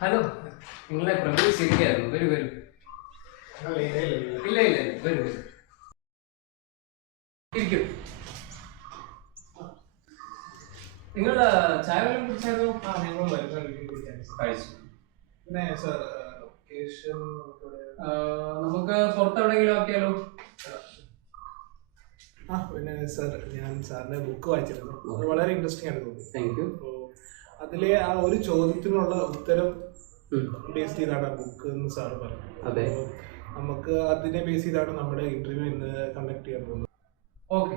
Hello, നിങ്ങളെ പ്രതീക്ഷിച്ചിരിക്കുകയായിരുന്നു. വരൂ വരൂ. ഇല്ല ഇല്ല, വരൂ വരൂ, ഇരിക്കും. നിങ്ങൾ ചായ വല്ലതും കുടിച്ചായിരുന്നോ? കഴിച്ചു. പിന്നെ സർ നമുക്ക് പുറത്തെവിടെയെങ്കിലും ആക്കിയാലോ? പിന്നെ സർ, ഞാൻ സാറിന്റെ ബുക്ക് വായിച്ചിരുന്നു. അത് വളരെ ഇൻട്രസ്റ്റിംഗ് ആയിട്ട് തോന്നി. Thank you. അപ്പോൾ അതിലെ ആ ഒരു ചോദ്യത്തിനുള്ള ഉത്തരം ബേസ് ചെയ്താണ് ബുക്ക് എന്ന് സാർ പറഞ്ഞു. അതെ, നമുക്ക് അതിനെ ബേസ് ചെയ്താണ് നമ്മുടെ ഇന്റർവ്യൂ ഇന്ന് കണ്ടക്ട് ചെയ്യാൻ പോകുന്നത്. ഓക്കെ.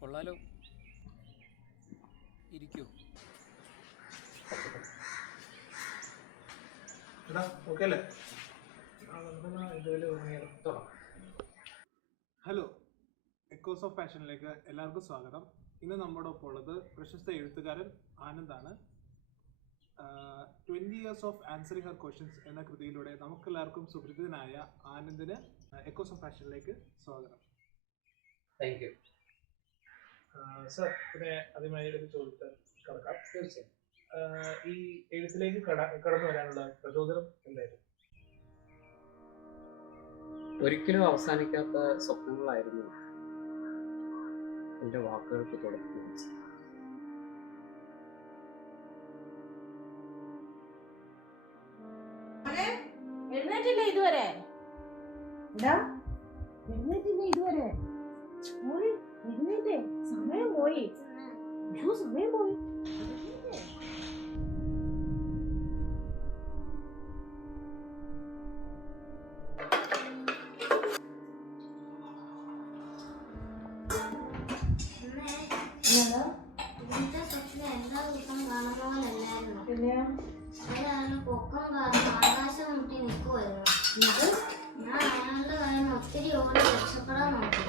കൊള്ളാലോ, ഇരിക്കൂ. ഓക്കെ അല്ലേ? ഹലോ, എക്കോസ് ഓഫ് ഫാഷനിലേക്ക് എല്ലാവർക്കും സ്വാഗതം. ഇന്ന് നമ്മുടെ ഒപ്പം ഉള്ളത് പ്രശസ്ത എഴുത്തുകാരൻ ആനന്ദാണ്. 20 years of answering her questions എന്ന കൃതിയിലൂടെ നമുക്കെല്ലാവർക്കും സുപരിചിതനായ ആനന്ദിന് എക്കോസ് ഓഫ് ഫാഷനിലേക്ക് സ്വാഗതം. Thank you sir. പിന്നെ ആദ്യമായി ഒരു ചോദ്യത്തിൽ കിടക്കാം. തീർച്ചയായും ഈ എഴുത്തിലേക്ക് കടന്നു വരാനുള്ള പ്രചോദനം എന്തായിരുന്നു? ഒരിക്കലും അവസാനിക്കാത്ത സ്വപ്നങ്ങളായിരുന്നു എൻ്റെ വാക്കുകൾക്ക് തുടക്കം. എഴുന്നേറ്റില്ല ഇതുവരെ? ഇതുവരെ എഴുന്നേറ്റേ? സമയം പോയി. സമയം പോയി. പൊക്കം കാരണം ആകാശം മുട്ടി നിൽക്കുമായിരുന്നു. ഞാൻ അയാളുടെ കാര്യം ഒത്തിരി ഓടി രക്ഷപ്പെടാൻ നോക്കി.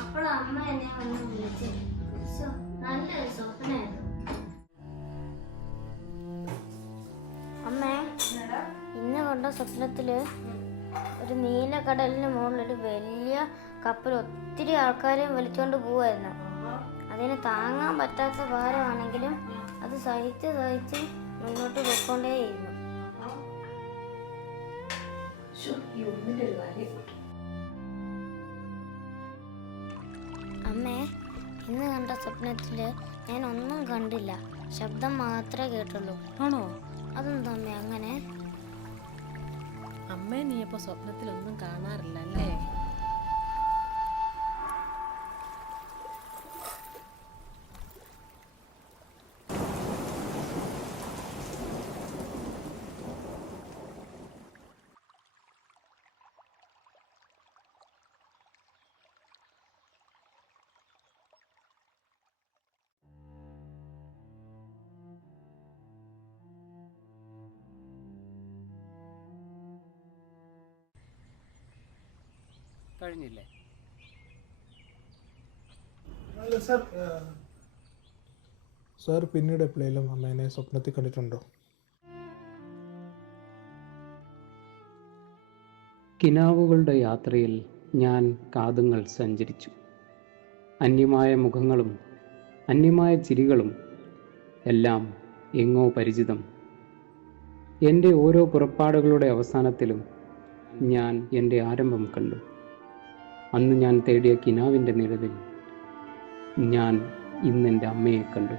അപ്പോഴമ്മ എന്നെ വന്ന് വിളിച്ചു. നല്ലൊരു സ്വപ്നമായിരുന്നു. അമ്മേ, ഇന്ന് കണ്ട സ്വപ്നത്തില് ഒരു നീലക്കടലിന് മുകളിൽ ഒരു വലിയ കപ്പൽ ഒത്തിരി ആൾക്കാരെയും വലിച്ചുകൊണ്ട് പോവായിരുന്നു. അതിന് താങ്ങാൻ പറ്റാത്ത ഭാരമാണെങ്കിലും അത് സഹിച്ച് മുന്നോട്ട് പോയിക്കൊണ്ടേയിരുന്നു. അമ്മേ, ഇന്ന് കണ്ട സ്വപ്നത്തില് ഞാൻ ഒന്നും കണ്ടില്ല, ശബ്ദം മാത്രമേ കേട്ടുള്ളൂ. ആണോ? അതെന്താ അമ്മേ അങ്ങനെ? അമ്മേ, നീ ഇപ്പൊ സ്വപ്നത്തിലൊന്നും കാണാറില്ല അല്ലേ? കഴിഞ്ഞില്ലേ? സാർ പിന്നീട് എപ്പോഴേലും അമ്മേനെ സ്വപ്നത്തിൽ കണ്ടിട്ടുണ്ടോ? കിനാവുകളുടെ യാത്രയിൽ ഞാൻ കാതുങ്ങൾ സഞ്ചരിച്ചു. അന്യമായ മുഖങ്ങളും അന്യമായ ചിരികളും എല്ലാം എങ്ങോ പരിചിതം. എൻ്റെ ഓരോ പുറപ്പാടുകളുടെ അവസാനത്തിലും ഞാൻ എൻ്റെ ആരംഭം കണ്ടു. അന്ന് ഞാൻ തേടിയ കിനാവിൻ്റെ നിഴലിൽ ഞാൻ ഇന്നെൻ്റെ അമ്മയെ കണ്ടു.